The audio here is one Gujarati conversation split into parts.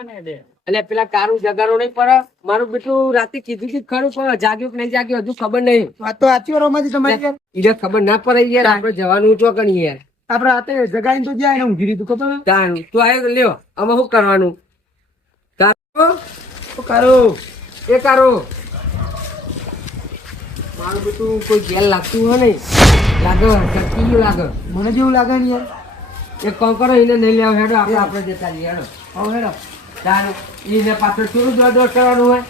એટલે પેલા કારું જગારો નહીં પડે મારું બેટું રાતે કીધું કે ખરું પણ જાગ્યો કે નહીં જાગ્યો હજુ ખબર નહીં. વાત તો સાચી રોમાજી તમારી યાર. ઈને ખબર ના પડે યાર આપડે જવાનું તો કણી યાર. આપડે રાતે જગાઈને તો જાય ને ઊંઘી રીતું ખબર હે? તાણ તું આવ્યો લ્યો અમે શું કરવાનું કારો તો કારો એ કારો મારું બેટું કોઈ ગેલ લાગતું હોય નહીં લાગે ચટકી ગયું લાગે. મને જેવું લાગે ને યાર. એક કામ કરો એને નહીં લેવા હેડો આપણે જતા રહીએ હેડો. હવે હેડો તાણ એને પાછળ થોડું દોડ કરવાનું હોય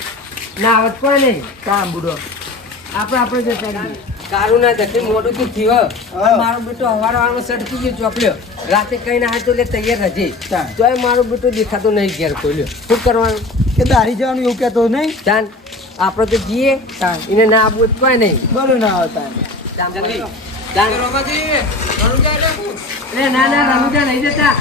ના આવત કોઈ નહીં કામ બુડો આપણે જતા રહીએ. કારું ના જતી મોડું તું થયું મારું બેટું હવારવાળમાં સડકી ગયું ચોપલ્યો રાતે કઈ ના તો લે તૈયાર હજી તોય મારું બેટું દેખાતું નહીં ઘેર ખોલ્યો શું કરવાનું કે દારી જવાનું એવું કહેતો નહીં. તાન આપણે તો જઈએ એને ના આપવું તો કોઈ નહીં. બોલું ના આવતા ના ના રનુજા નહીં જતા.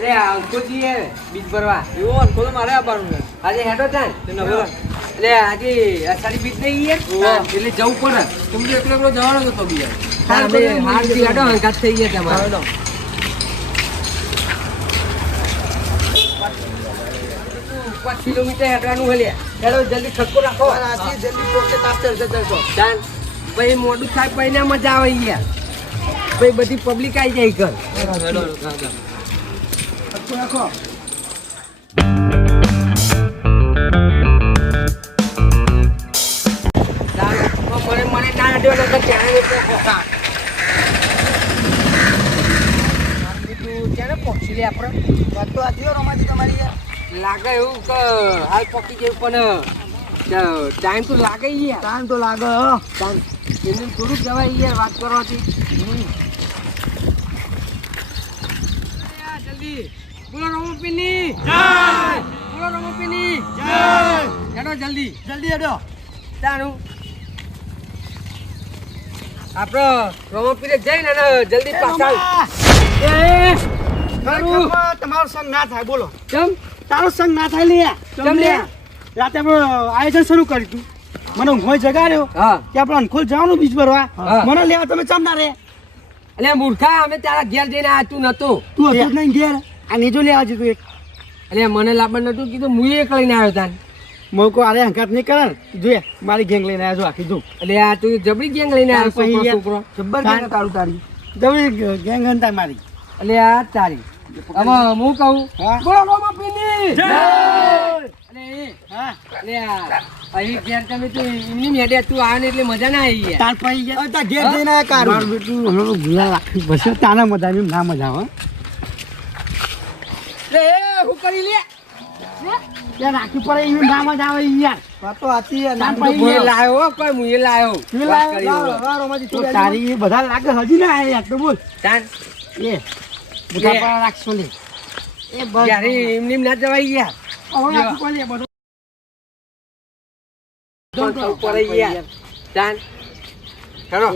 અરે અંકોજીએ બીજ ભરવા એવો અંકો તો મારે આવવાનું આજે હેડો તાન એટલે આજે અષાઢી બીજ નહીં યાર એટલે જવું પડે. તમે એકલો એકલો જવાનો હતો બીજા હારથી હેડો હંગાત થઈ ગયા તમારે. 5 કિલોમીટર હેડવાનું હોય હેડો જલ્દી ખટકો રાખો જલ્દી ટોકે તાપ ચડતો તાન પછી મોડું થાય પછી ના મજા આવે યાર પછી બધી પબ્લિક આવી જાય ઘર. રાખો મને ના અડ્યો નતો ત્યાં પહોંચી લે આપણે. વાત તો સાચી રોમાજી તમારી યાર. લાગે એવું કે હાલ પકી ગયું પણ ટાઈમ તો લાગે યાર. ટાઈમ તો લાગે એમને થોડું જવાય યાર વાત કરવાથી. જલ્દી બોલો રમોપીની જય બોલો રમોપીની જય હેડો જલ્દી જલ્દી હેડો તાનું આપણે રમોપીને જઈને જલ્દી પાછા તમારો સંગ ના થાય બોલો. કેમ તારો સંગ ના થાય લે કેમ લે રાતે આપણે આયોજન શરૂ કર્યું હતું. મને ઊંઘોય જગાડ્યો હા કે આપણે અંખોલ જવાનું બીજ ભરવા. હા. મને લેવા તમે ચમ ના રે એટલે મૂર્ખા અમે તારા ઘેર જઈને આ તું નતો તું હતો જ નહીં ઘેર આ નીચો લેવા જતું એક એટલે મને લાવવા નતું કીધું હું એક લઈને આવ્યો તાન. મોકો આરે હંકાત નહીં કરે ને જોઈએ મારી ગેંગ લઈને આવ્યો છું આખી તું એટલે આ તું જબરી ગેંગ લઈને આવ્યો છોકરો છોકરો જબ્બર ગેંગ તારું તારી જબરી ગેંગ હંતા મારી. એટલે આ તારી હવે હું કહું હા. બોલો રમોપીની જય એટલે એ હા એટલે આ અહીં ઘેર તમે તો એમની મેડે તું આવે ને એટલે મજા ના આવી યાર. તાર પાઈ ગયા તા ઘેર જઈને આ કાર મારું બેટું હમણાં ભૂલા રાખી બસ તાના મજા આવી ના મજા આવે એટલે એ હું કરી લે યાર રાખી પડે એવી ના મજા આવે યાર વાત તો સાચી યાર તાન તો મુએ લાયો હો, કોઈ મુએ લાયો વાત કરી હો. તારી બધા લાગે હજી ના આયા યાર તો બોલ તાન એ બધા પર રાખશો લે એ બસ જ્યારે એમની ના જવાય યાર હવે રાખી પડે બધું ઉપર યાર તાન હેડો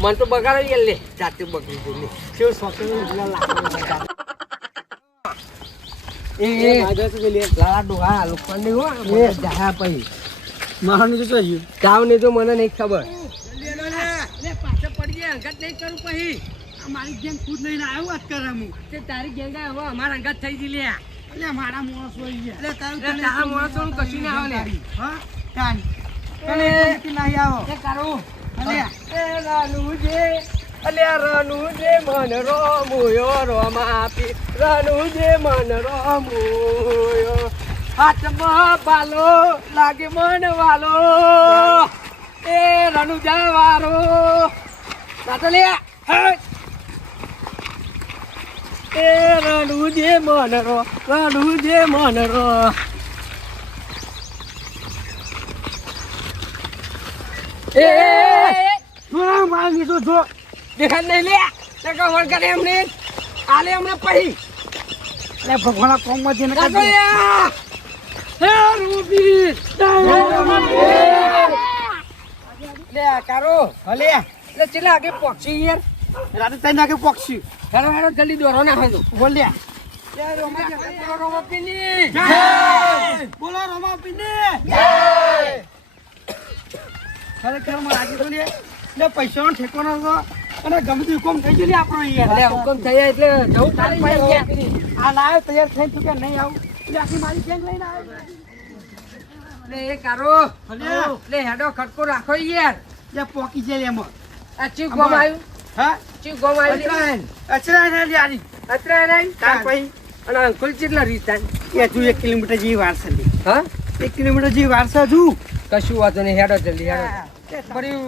મન તો બગાડો યાર લે જાતે બગડી ગઈ લે કેવું સોચે ભૂલા લાગે એ લાલા ડોહા લોખંડી હો એ જહા પઈ મારું તો જોયું તાવ ને તો મને નહીં ખબર લે પાછો પડી ગયા અંગત નહીં કરું પછી મારી ગેંગ ખુદ લઈને આવ્યો વાત કરે હું તે તારી ગેંગા હવે અમારા અંગત થઈ ગઈ લે એટલે મારા મોણસ હોય ગયા એટલે તારા માણસોનું કશું ના આવે લે હા કાન કને નહીં આવો એ કરું અલે એ રાનુજે અલ્યા રાનુજે મન રોમુયો રોમાપી રાનુજે મન રોમુયો હાથમાં બાલો લાગે મન વાલો એ રનુજા વારો તાતલિયા એ રાનુજે મન રો રાનુજે મન રો એ જોરા માંગી તો જો દેખાડ નહીં લે ટકા વળગાડે એમને આલે હમણાં પહી એટલે ભગવાના કોમમાં જઈને તાતલિયા હે રૂબી લે કારો ભલે એટલે ચેલા આગે પક્ષી યાર રાતે તઈ નાખે પક્ષી હેરો હેરો જલ્દી દોરો ના હોય તો બોલ્યા રોમાપીની બોલો રોમા પીને ખરેખર માં આજે તો લે પૈસાનો ઠેકાનો હતો અને ગમે તે હુકમ થઈ ગયો લે આપણો યાર એટલે હુકમ થયા એટલે જવું તાન પડે ભાઈ યાર. યાર આ લાયો તૈયાર થઈ તું કે નહીં આવું એટલે આખી મારી ગેંગ લઈને આવ્યો એટલે એ કારો એટલે હેડો ખટકો રાખો યાર. જે પોકી છે એમાં આ ચીવ ગોમ આવ્યું હા ચીવ ગોમ આવ્યું અચરા ને યારી અત્યારે નહીં તાન ભાઈ અને અંકુલ કેટલા રીતાન એ તું 1 કિલોમીટર જેવી વાર છે હા 1 કિલોમીટર જેવી વાર છે હજુ કશું વાતો નહીં હેડો જલ્દી હેડો બરી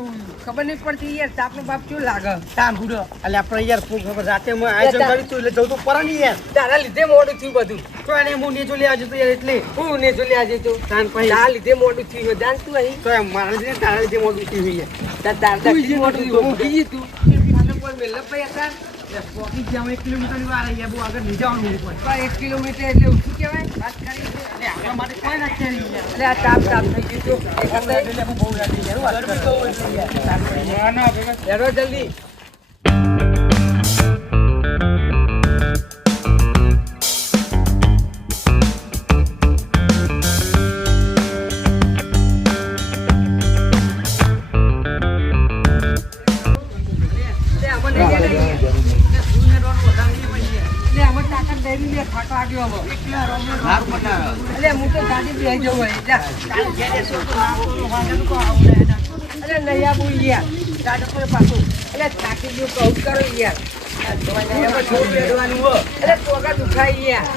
ખબર નહીં પડતી યાર તાપનો બાપ કેવું લાગે તાન બુડો એટલે આપણે યાર ખબર રાતે મેં આયોજન કર્યું તું એટલે જવું તો પડે ને યાર તારા લીધે મોડું થયું બધું તો એને હું નીચો લઈ આવજો તો યાર એટલે હું ને જોલી આજે તો તાન ભાઈ તારા લીધે મોડું થયું જાણ તું અહીં તો એમ મારા લીધે તારા લીધે મોડું થયું યાર તાર મોડું થયું હું કીધી તું મને કોઈ મેલ્લા પૈયા તાર પોકી જ્યાં 1 કિલોમીટરની વાર આવી બહુ આગળ નહીં જવાનું હોય કોઈ. પણ 1 કિલોમીટર એટલે ઓછું કહેવાય વાત કરી એટલે આપણા માટે કોઈ ના છે યાર એટલે આ તાપ થઈ ગયું તો એટલે બહુ રાતી યાર વાત કરો ના ભેગા હેડો જલ્દી હું તો ગાડી બે જવું હોય નહીં આવું યાર એટલે થાકી ગયું કહું કરો યાર એટલે ટોકા દુખાય યાર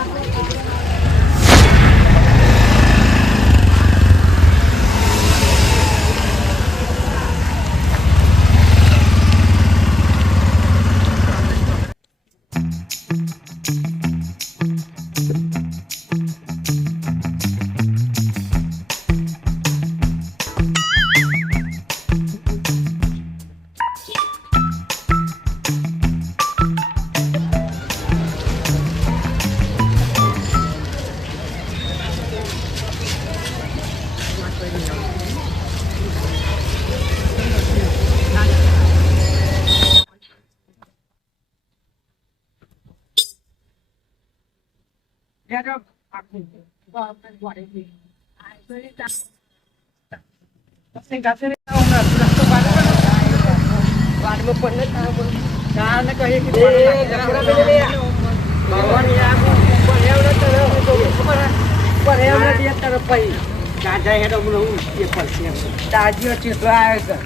તાજીઓ ચીસો આવ્યો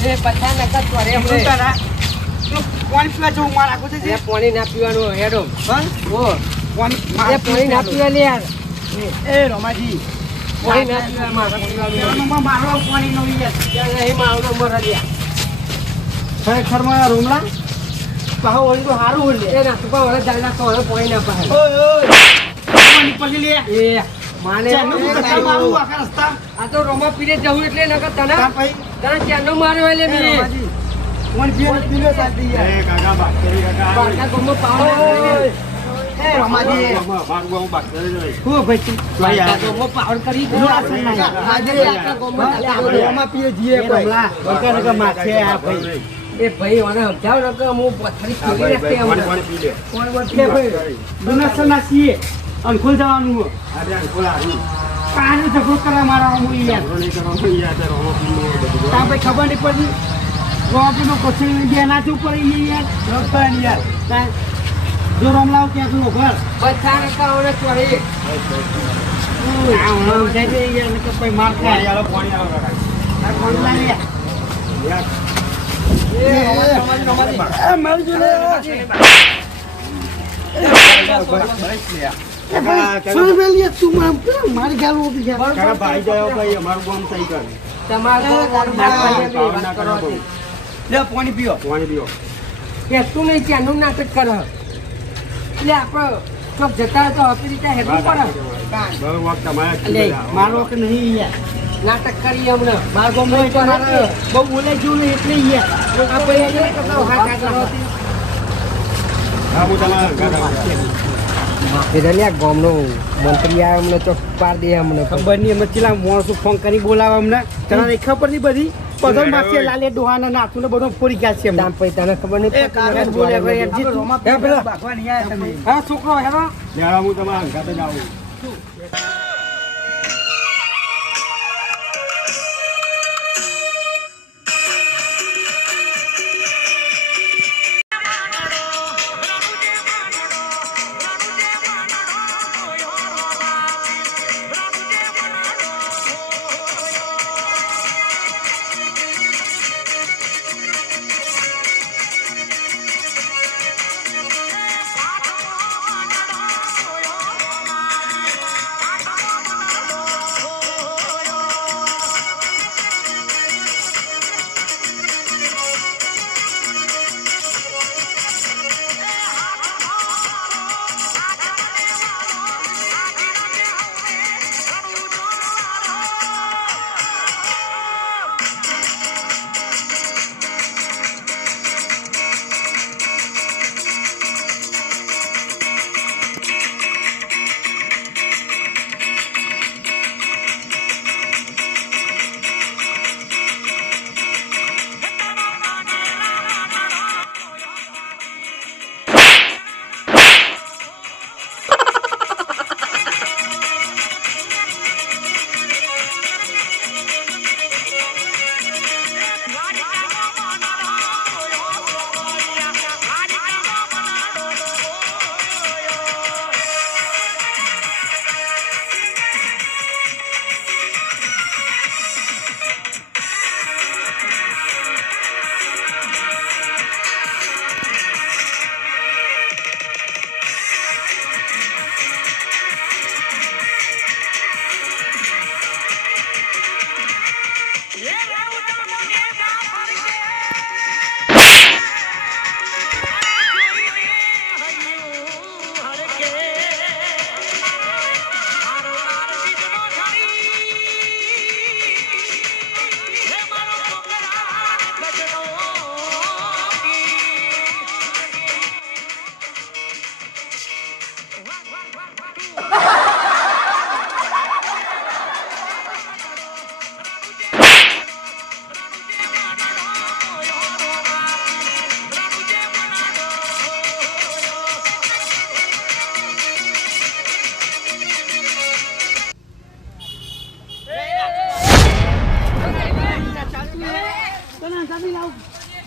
છે પછા નકા ત્વરે પાણી ના પીવાનું હેડો પાણી ના પીવા લે યાર રોમાજી પાણી ના પીવા પાણી નો નહીં મારો મરા લ્યા ખરેખર માં રોમલા પાહો ઓળી તો સારું હોય એ ના તું હવે દાદા તો હવે પાણી ના પાડે પાણી પછી લે એ માને આ તો રોમા પીરે જવું એટલે નકર તને ભાઈ તને ચાનો માર્યો એટલે મે કોણ પીલો સાથી યાર બાકા ગમો પાવર એ રોમાજી હો ભાઈ બાકા ગમો પાવર કરી દો બાકા ગમો રોમા પીએ જીએ રોમલા બકા માથે આ ભાઈ એ ભાઈ મને સમજાવ નકર હું પથરી ખોલી રાખતે અમને કોણ વચ્ચે ભાઈ દુનસના છીએ અંકુલ જવાનું હો કાને ઝઘડો કરવા મારા હું યાર તા ભાઈ ખબર નહીં પડી રોપીનો કોચિંગ ગયા ના ચૂપ પડી યાર રસ્તા યાર તા જો રમલાવ ક્યાં તું ઘર બધા નકા ઓને ચોરી આ જઈને યાર કે કોઈ માર ખાય યાર પાણી આવો આ કોણ લાગે યાર મારી જો લે મારી ગાલ ઉભી છે ભાઈ જાવ ભાઈ અમારું કામ સહી કર તમારો વાત કરો લે પાણી પીઓ કે તું નહીં ત્યાંનું નાટક કરે એટલે આપણે ચોક જતા તો આપી રીતે હેડવું પડે બરોબર તમારે લે મારો કે નહીં યાર નાટક કરીએ હમણાં મારો ગમ હોય તો બહુ બોલે જેવું નહીં એટલે યાર આપણે હાથ કરો હા હું તમારા એટલે ગામનો મંત્રી આવે અમને ચોક પાર દે અમને ખબર નહીં અમે ચેલા માણસો ફોન કરી બોલાવે અમને તને ખબર નહીં બધી બધો માથે લાલે ડોહાના નાખું ને બધો ફોડી ગયા છે તામ પૈ તને ખબર નહીં હા છોકરો હેરો હું તમારા ઘાતે જાઉં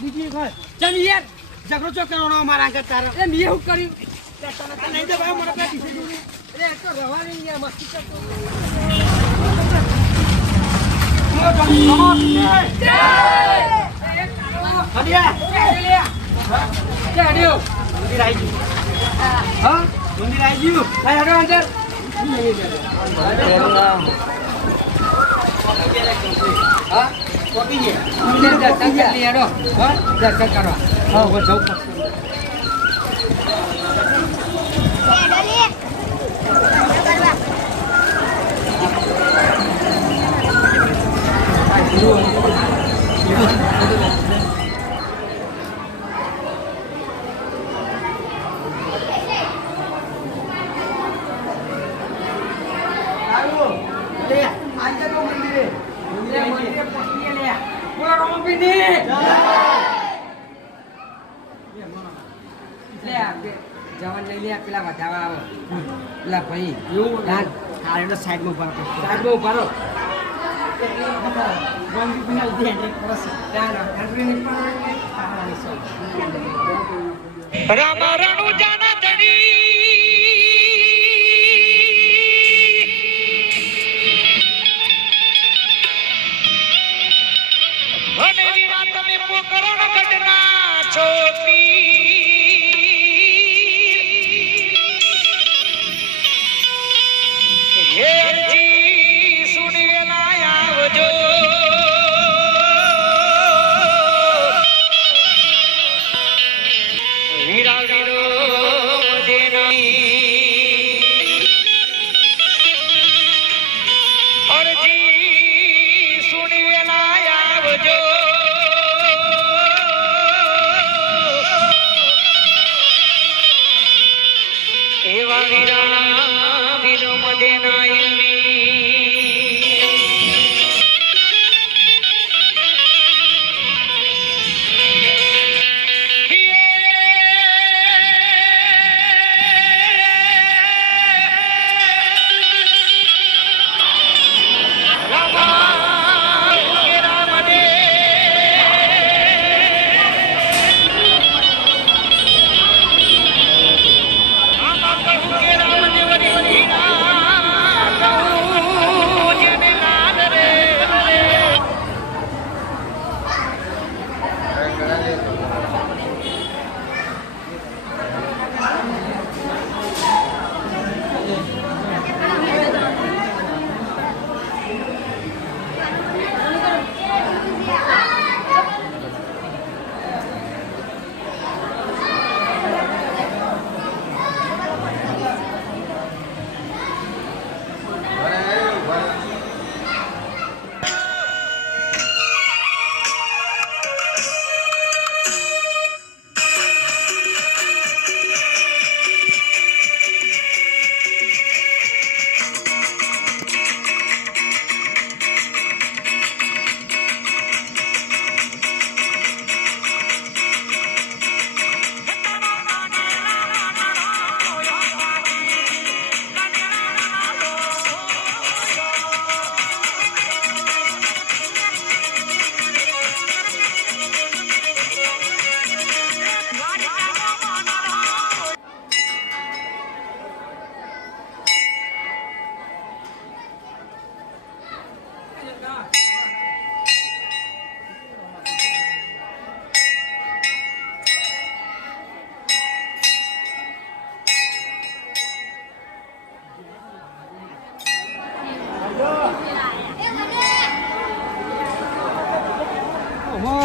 બીજી એક વાત. ચમ યાર ઝઘડો ચો કરવાનો મારા આગળ તારે એ મેં શું કર્યું નહીં તો ભાઈ મને પેલા દીધે જોડે. અરે આ તો રવા નહીં યાર મસ્તી કરતો મંદિર આવી ગયું. હા મંદિર આવી ગયું. આ હેડો અંદર હા કોપી છે. મંદિર દર્શન કરી હેડો હા દર્શન કરવા હા હું જવું પડશે. જવાન લઈ લે પેલા વધાવા આવો પેલા ભાઈ એવું ના આરેડો સાઈડમાં ઉભા રાખો. સાહેબ ઉભા રહો બંધ ઉભી હેન્ડલ કરો છો.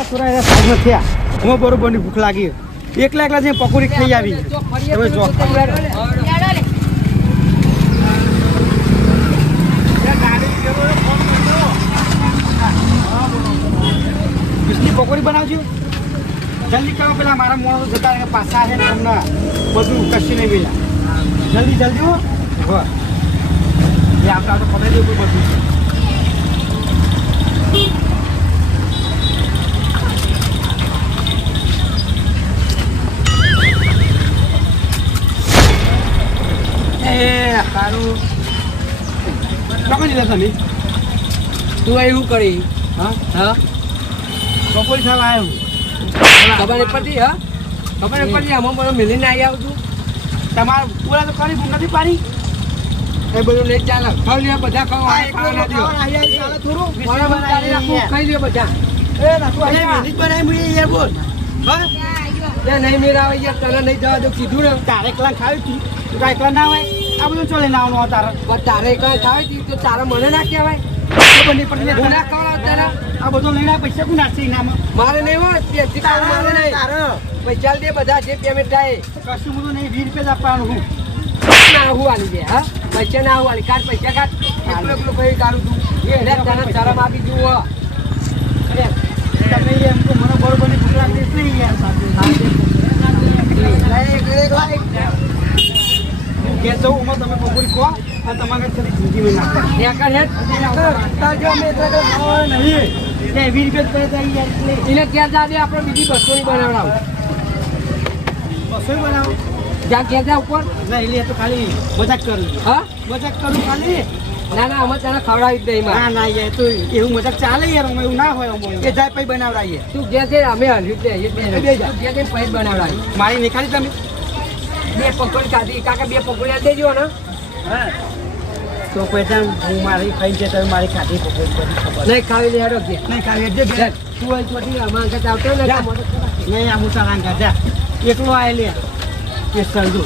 થોડા સાઈડમાં થયા. હું બરોબરની ભૂખ લાગી. એકલા એકલા જઈને પકોડી ખાઈ આવી. તમે જો બીજની પકોડી બનાવજો. જલ્દી કરો, પેલા મારા મોણસો જતા રહે પાછા છે ને તમને બધું કશું નહીં મળ્યા. જલ્દી જલ્દી હો. એ આપણે તો ખબર દેવું બધું. સારું ચોકડી લીધા તમે તું એવું કરી હા હા પકોડી ખાવા આવ્યો. ખબર નહીં પડતી હા ખબર નહીં પડતી આમાં મને મિલીને આવી આવું છું તમારે પૂરા તો કરી ભૂખ નથી પાડી એ બધું નહીં ચાલે ખાવ લે બધા ખાવ આ એકલો ખાવા દો ચાલે થોડું બરાબર ચાલી રાખું ખાઈ લે બધા એ નાખું અરે મેલી બનાવી મુએ યાર બોલ હા તે નહીં મેળાવે યાર તને નહીં જવા દો કીધું ને તારે એકલા ખાવી તું તું કાંઈ એકલા ના હોય આ બધું ચોલે ના આવવાનું તારે પણ તારે કઈ ખાવી હતી તો તારે મને ના કહેવાય ખબર નહીં પડતી હું ના ખવડાવ તને આ બધું લઈને આ પૈસા કોણ નાખશે ઇનામાં મારે નહીં હોય તેથી કામ મારે નહીં પૈસા દે બધા જે પેમેન્ટ થાય કશું બધું નહીં 20 રૂપિયા જ આપવાનું હું ના હું આલી દે હા પૈસા ના હું આલી કાઢ પૈસા કાઢ એકલો એકલો કઈ કાઢું તું તને શરમ આપી દઉં હો તમે એમ તો મને બરોબરની ભૂખ લાગતી જ નહીં યાર હું ઘેર જઉં એમાં તમે પકોડી ખો અને તમારે કદી જિંદગીમાં નાખો ત્યાં કર હેડ નહીં 20 રૂપિયા જ યાર એને ત્યાં જા દે આપણે બીજી બસોની બનાવડાવું બસો બનાવો જ્યાં ઘેર જા ઉપર નહીં લે તો ખાલી મજાક કરું હા મજાક કરું ખાલી ના ના અમે તને ખવડાવી જ નહીં મારે ના ના યાર તો એવું મજાક ચાલે યાર અમે એવું ના હોય અમે એ જાય પછી બનાવડાવીએ તું ઘેર છે અમે હલ્યું છે એ બે જા ઘેર જઈને પછી બનાવડાવી મારી નહીં ખાલી તમે બે પકોડી ખાધી કાકા બે પકોડી આપી દેજો ને હા તો પછી હું મારી ખાઈ છે તમે મારી ખાધી પકોડી બધી ખબર નહીં ખાવી લે હેડો ઘેર નહીં ખાવી એટલે ચાલ, તું અહીં ચોટી અમારા ઘરે આવતો ને જા. તો મદદ કરાય. નહીં આ મુસારાન જા એકલો આય લે કે કરજો